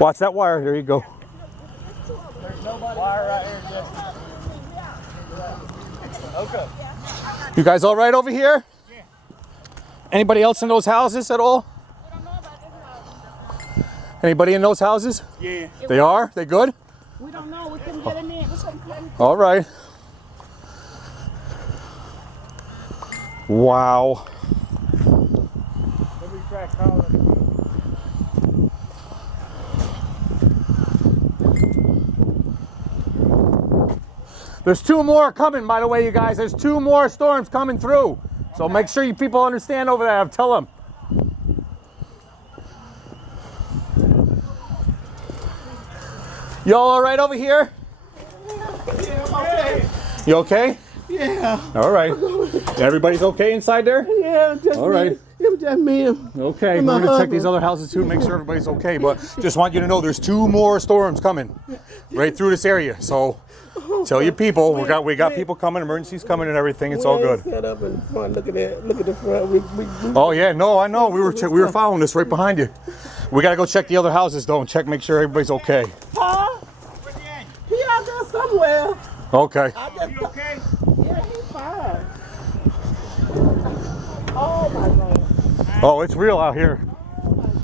Watch that wire. There you go. There's nobody. Wire right here, Jesse. Okay. You guys all right over here? Yeah. Anybody else in those houses at all? We don't know about this house. Anybody in those houses? Yeah. They are? They good? We don't know. We couldn't get in there. We couldn't get in. All right. Wow. Let me track calling. There's 2 more coming, by the way, you guys. There's 2 more storms coming through. So make sure you people understand over there. Tell them. Y'all all right over here? Yeah, okay. You okay? Yeah. All right. Everybody's okay inside there? Yeah, just All right. me. It was just me. Okay, we're gonna check these other houses too, make sure everybody's okay. But just want you to know there's 2 more storms coming right through this area. So tell your people we got people coming, emergencies coming, and everything. It's all good. Set up in the front. Look at that. Look at the front. We Oh yeah, no, I know. We were following this right behind you. We gotta go check the other houses though and check, make sure everybody's okay. Huh? He out there somewhere. Okay. You okay? Yeah, he's fine. Oh my God. Oh, it's real out here. Oh my God.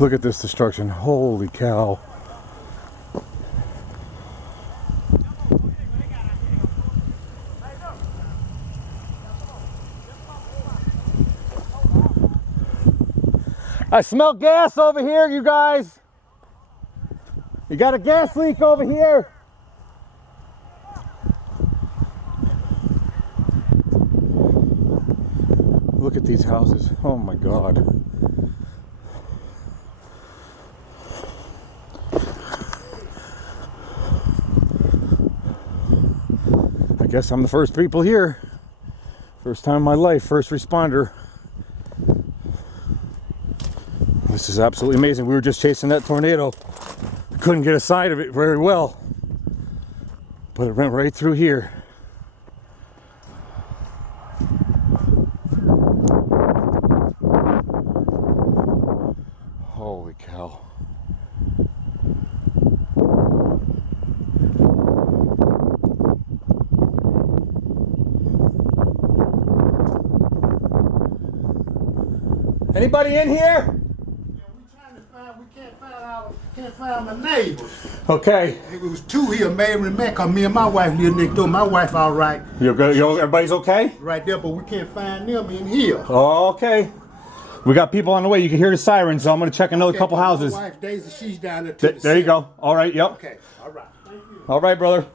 Look at this destruction. Holy cow. I smell gas over here, you guys. You got a gas leak over here. Look at these houses. Oh my God. I guess I'm the first people here. First time in my life, first responder. This is absolutely amazing. We were just chasing that tornado. Couldn't get a side of it very well, but it went right through here. Holy cow. Anybody in here? We can't find my neighbors. Okay. It was 2 here, Mary and Matt, cause me and my wife live next door. My wife all right You're good. Everybody's okay? right there, but we can't find them in here. Okay. We got people on the way. You can hear the sirens, so I'm going to check another couple houses. My wife, Daisy, she's down there to the There you center. go. All right, yep. Okay, all right. Thank you. All right, brother.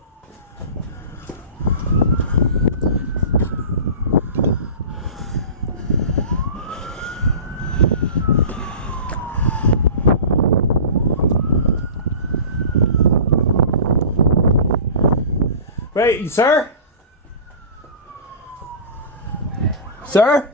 Wait, sir? Sir?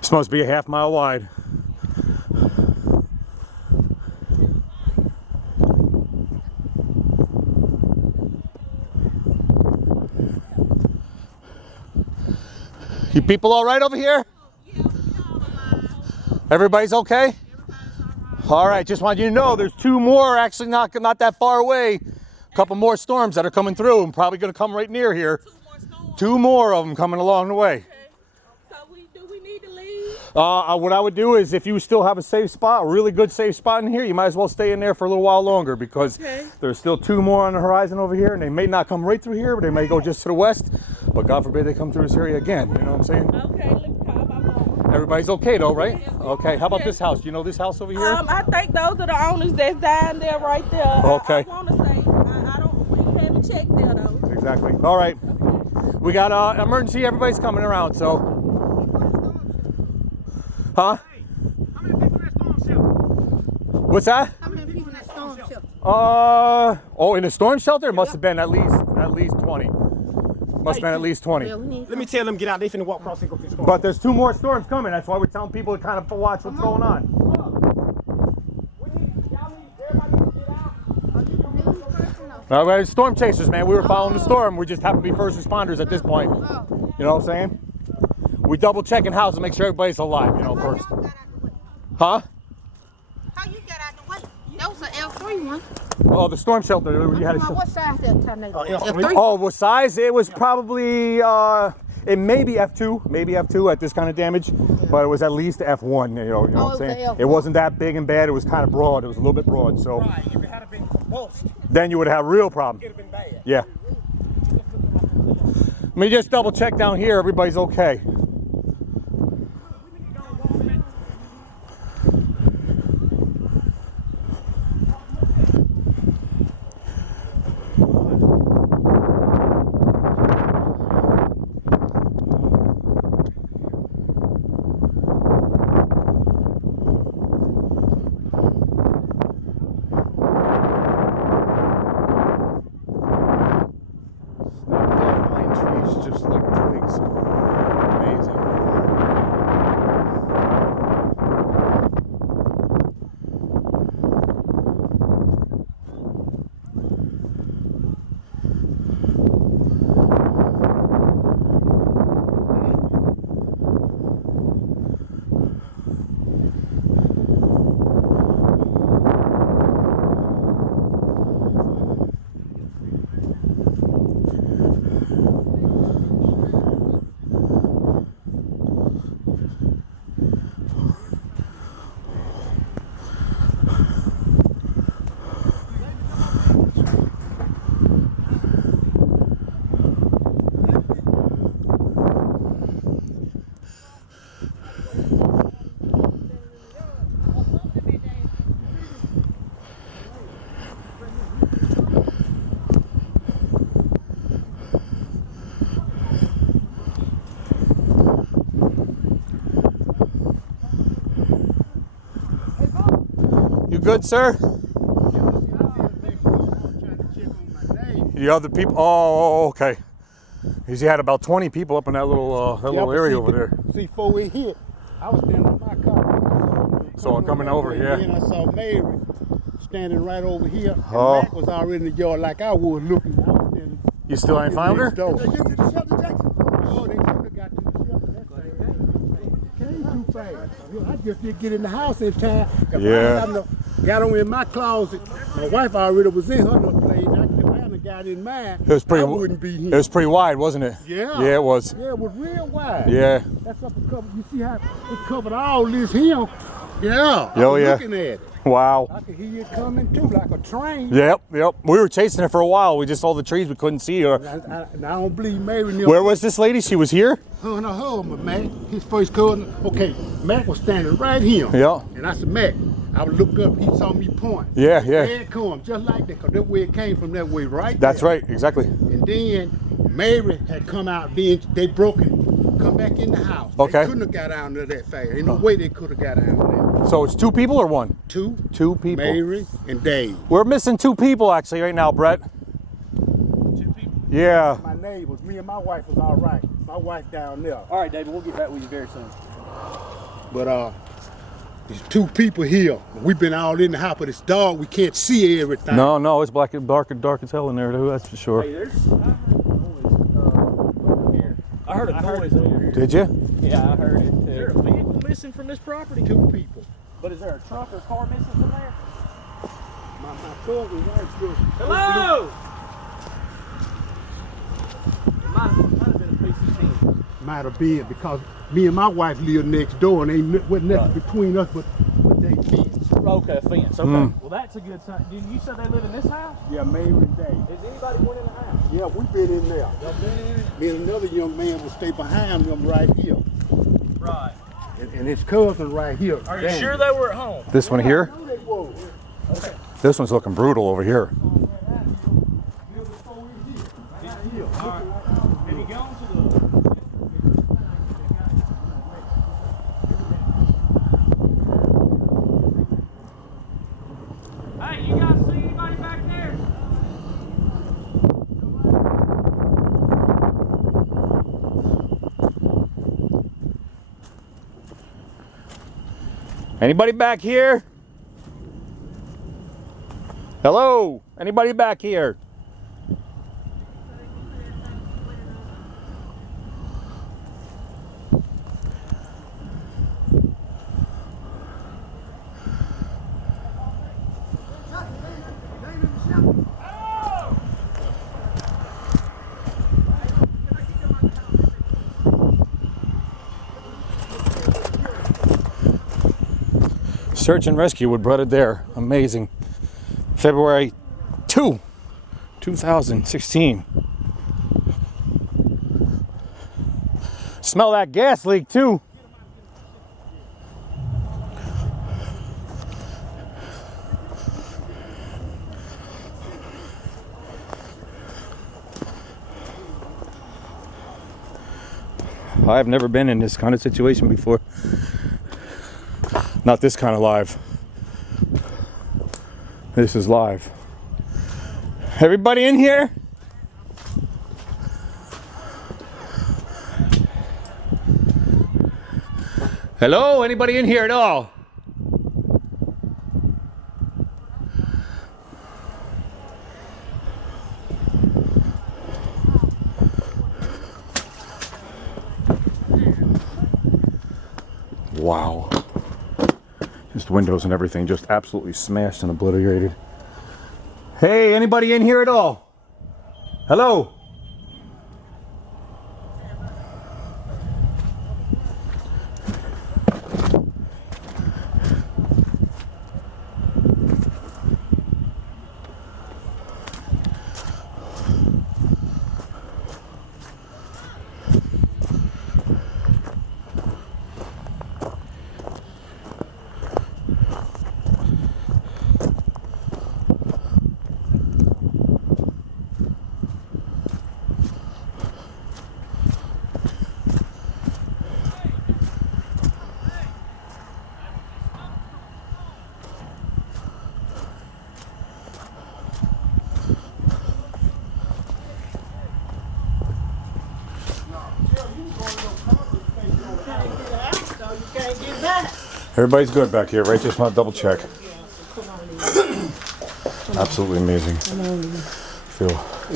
This must be a half-mile wide. You people all right over here? Everybody's okay? All right, just want you to know there's 2 more actually not that far away. A couple more storms that are coming through and probably going to come right near here. 2 more of them coming along the way. So do we need to leave? What I would do is if you still have a safe spot, a really good safe spot in here, you might as well stay in there for a little while longer because there's still 2 more on the horizon over here and they may not come right through here, but they may go just to the west. But God forbid they come through this area again, you know what I'm saying? Okay, look, Cobb, I'm on. Everybody's okay though, right? Okay, how about this house? Do you know this house over here? I think those are the owners that's down there right there. Okay. I want to say, I don't really haven't checked there though. Exactly. All right. We got emergency, everybody's coming around, so. Huh? How many people in that storm shelter? What's that? How many people in that storm shelter? Oh, in the storm shelter, it must have been at least 20. Must have been at least 20. Yeah, we need Let me tell them get out. They finna walk across and go through the storm. But there's 2 more storms coming. That's why we're telling people to kind of watch what's going on. All right, storm chasers, man. We were following the storm. We just happen to be first responders at this point. You know what I'm saying? We double checking houses to make sure everybody's alive, you know, first. Huh? How you got out the way? That was an L3 one. Oh, the storm shelter. You had What size that tornado? L3? Oh, what size? It was probably, it may be F2, maybe F2 at this kind of damage, but it was at least F1, you know what I'm saying? It wasn't that big and bad. It was kind of broad. It was a little bit broad, so. Right, if it had been convulsed, Then you would have a real problem. it'd have been bad. Yeah. Let me just double check down here. Everybody's okay. Trees just like twigs. Amazing. You good, sir? The other people? Oh, okay. He had about 20 people up in that little area over there. See, before we hit, I was standing on my car. So coming over, yeah. And then I saw Mary standing right over here. And Oh. Mac was already in the yard like I was looking. I was standing You still ain't found her? next door. They get to the shelter, Jackson? Oh, they could have got to the shelter. They came too fast. I just didn't get in the house in time. Yeah. Got on in my closet. My wife already was in her little place. I hadn't got in mine. It was pretty. I wouldn't be here. It was pretty wide, wasn't it? Yeah. Yeah, it was. Yeah, it was real wide. Yeah. That's up a cover. You see how it covered all this here? Yeah. Oh, I was yeah. looking at it. Wow. I could hear it coming too, like a train. Yep. We were chasing her for a while. We just saw the trees. We couldn't see her. And I don't believe Mary knew. Where was this lady? She was here? Her and her husband, Mac, his first cousin. Okay, Mac was standing right here. Yeah. And I said, Mac, I would look up, he saw me point. Yeah. There it come, just like that, because that way it came from that way right That's there. right. Exactly. And then Mary had come out, then they broke it, come back in the house. Okay. They couldn't have got out of that fast. Ain't no way they could have got out of there. So it's 2 people or 1? Two, 2 people. Mary and Dave. We're missing 2 people actually right now, Brett. 2 people. Yeah. My neighbors, me and my wife was all right. My wife down there. All right, David, we'll get back with you very soon. But there's 2 people here. We've been all in the house, but it's dark. We can't see everything. No, it's dark as hell in there, too. That's for sure. Hey, there's over here. I heard a noise over here. Did you? Yeah, I heard it. Is there a vehicle missing from this property? 2 people. But is there a truck or car missing from there? My cousin wife's still. Hello! Might have been a piece of tin. Might have been because me and my wife live next door and ain't wasn't nothing between us but they fence. Okay, a fence. Okay. Well, that's a good sign. You said they live in this house? Yeah, Mary and Dave. Has anybody went in the house? Yeah, we been in there. Y'all been in it? Me and another young man will stay behind them right here. Right. And his cousin right here. Are you sure they were at home? This one here? I know they was. Okay. This one's looking brutal over here. Have you gone to the... Hey, you guys see anybody back there? Anybody back here? Hello? Anybody back here? Search and rescue with Brother Dare. Amazing. February 2, 2016. Smell that gas leak too. I've never been in this kind of situation before. Not this kind of live. This is live. Everybody in here? Hello? Anybody in here at all? Wow. Just windows and everything just absolutely smashed and obliterated. Hey, anybody in here at all? Hello? Everybody's good back here, right? Just want to double check. Absolutely amazing. Feel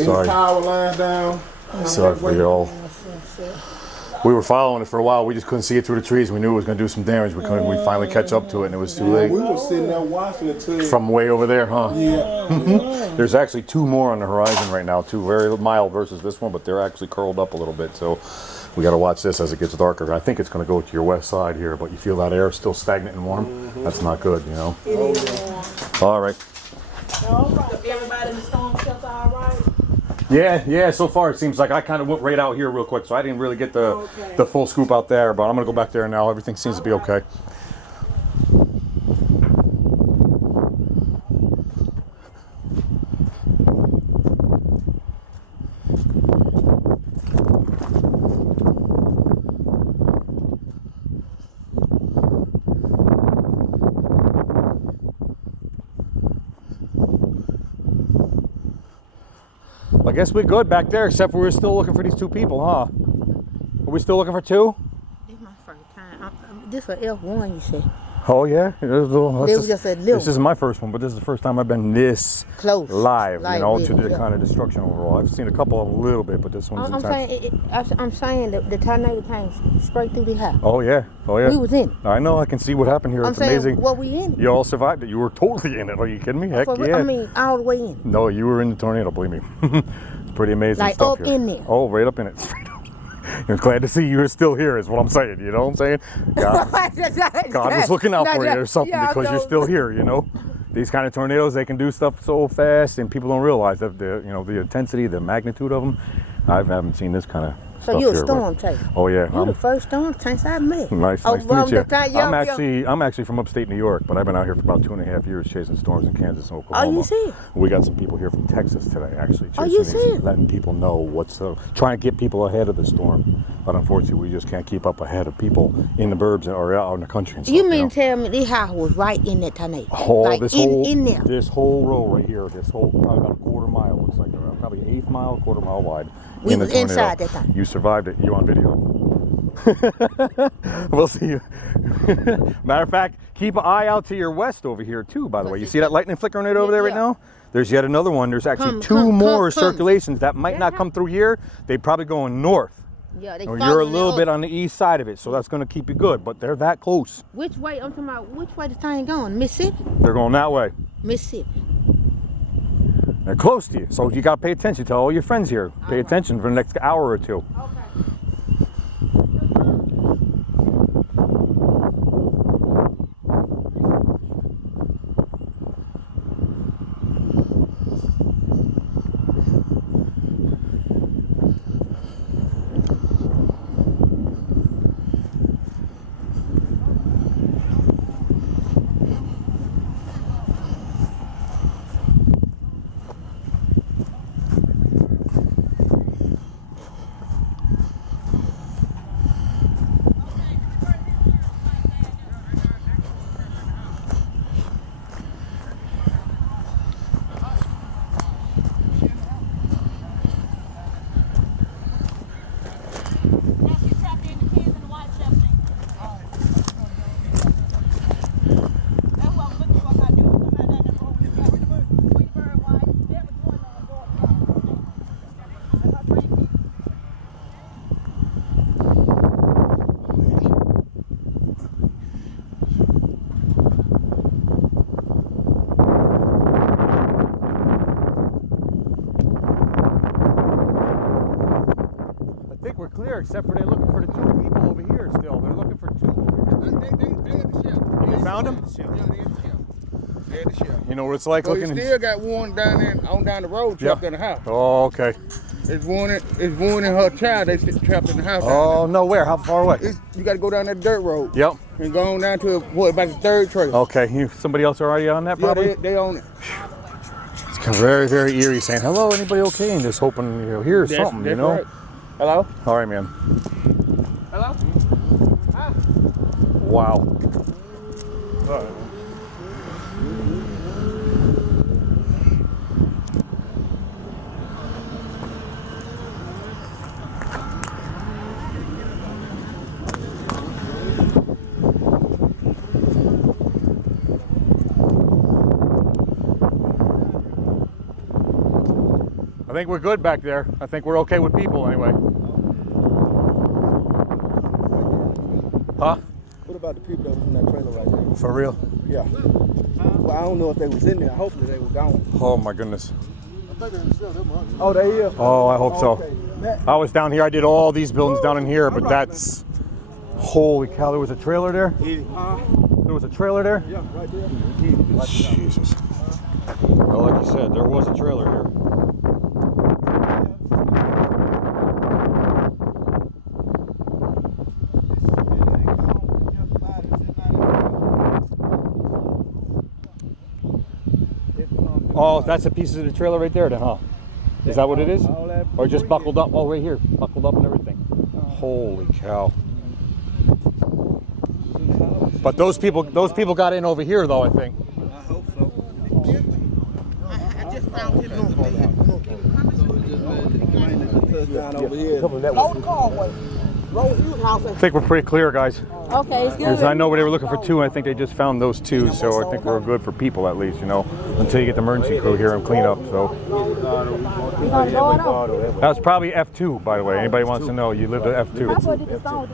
sorry. Power line down. Sorry for you all. We were following it for a while. We just couldn't see it through the trees. We knew it was going to do some damage. We couldn't. We finally catch up to it, and it was too late. We were sitting there watching it too. From way over there, huh? Yeah. There's actually 2 more on the horizon right now. 2 very mild versus this one, but they're actually curled up a little bit. So we got to watch this as it gets darker. I think it's going to go to your west side here, but you feel that air still stagnant and warm. That's not good, you know. All right. Everybody in the storm shelter all right? Yeah. So far it seems like I kind of went right out here real quick, so I didn't really get the full scoop out there. But I'm going to go back there now. Everything seems to be okay. I guess we're good back there, except for we're still looking for these 2 people, huh? Are we still looking for 2? This is my first time. This is F1, you say. Oh yeah, They was just a little. this is my first one, but this is the first time I've been this Close. live, you know, Really, to the kind of destruction overall. I've seen a couple of them a little bit, but this one's I'm intense. saying, I'm saying that the tornado came straight through the house. Oh yeah, oh yeah. We was in it. I know. I can see what happened here. I'm It's saying, amazing. what we in it? You all survived it. You were totally in it. Are you kidding me? Heck yeah. I mean, all the way in. No, you were in the tornado. Believe me. It's pretty amazing Like stuff up here. in there. Oh, right up in it. I'm glad to see you're still here. Is what I'm saying. You know what I'm saying? God was looking out for you or something because you're still here. You know, these kind of tornadoes, they can do stuff so fast, and people don't realize that the intensity, the magnitude of them. I haven't seen this kind of So stuff you're a here, storm but- chaser. Oh yeah. You're the first storm chaser I met. Nice Oh, to meet you. I'm I'm actually from upstate New York, but I've been out here for about 2.5 years chasing storms in Kansas and Oklahoma. Oh, you see? We got some people here from Texas today, actually, chasing Oh, you these, see? letting people know what's trying to get people ahead of the storm. But unfortunately, we just can't keep up ahead of people in the burbs or out in the country. And stuff, You mean know? tell me this house was right in that tornado? Oh, like in there. This whole row right here, this whole probably about a quarter mile looks like, probably 1/8 mile, quarter mile wide. We in the was tornado. inside that time. You survived it. You on video. We'll see you. Matter of fact, keep an eye out to your west over here too. By the way, you see that lightning flickering right over there right now? There's yet another one. There's actually two more circulations that might not come through here. They probably going north. Yeah, they Or following you're a it little up. bit on the east side of it, so that's going to keep you good. But they're that close. Which way? I'm talking about which way the thing going? Mississippi? They're going that way. Mississippi. They're close to you, so you got to pay attention. Tell all your friends here. Pay attention for the next hour or two. We're clear, except for they're looking for the two people over here still. They're looking for two over here. They at the ship. You found them? Yeah, they at the ship. They at the ship. You know what it's like So looking you still got one down there, on down the road, trapped in the house. Oh, okay. It's one and her child. They trapped in the house. Oh, no, where? How far away? You got to go down that dirt road. Yep. And go on down to about the third trailer. Okay, somebody else already on that Yeah, probably? they own it. It's very, very eerie saying, hello, anybody okay? And just hoping, hear something, That's know? right. Hello? All right, man. Hello? Hi. Wow. I think we're good back there. I think we're okay with people anyway. Huh? What about the people that was in that trailer right there? For real? Yeah. Well, I don't know if they was in there. Hopefully they were gone. Oh my goodness. Oh, they here? Oh, I hope so. Okay. I was down here. I did all these buildings down in here, but that's... Holy cow, there was a trailer there? There was a trailer there? Yeah, right there. Jesus. Well, like you said, there was a trailer here. Oh, that's a piece of the trailer right there then, huh? Is that what it is? Or just buckled up? Oh, right here. Buckled up and everything. Holy cow. But those people got in over here though, I think. I hope so. I just found him. Down over here. Load the car away. I think we're pretty clear, guys. Okay, it's Because good. I know they were looking for 2, and I think they just found those 2, so I think we're good for people at least, you know, until you get the emergency crew here and clean up. So You gonna go it on? that was probably F2, by the way. Anybody wants to know, you lived at F2. I put it to stone.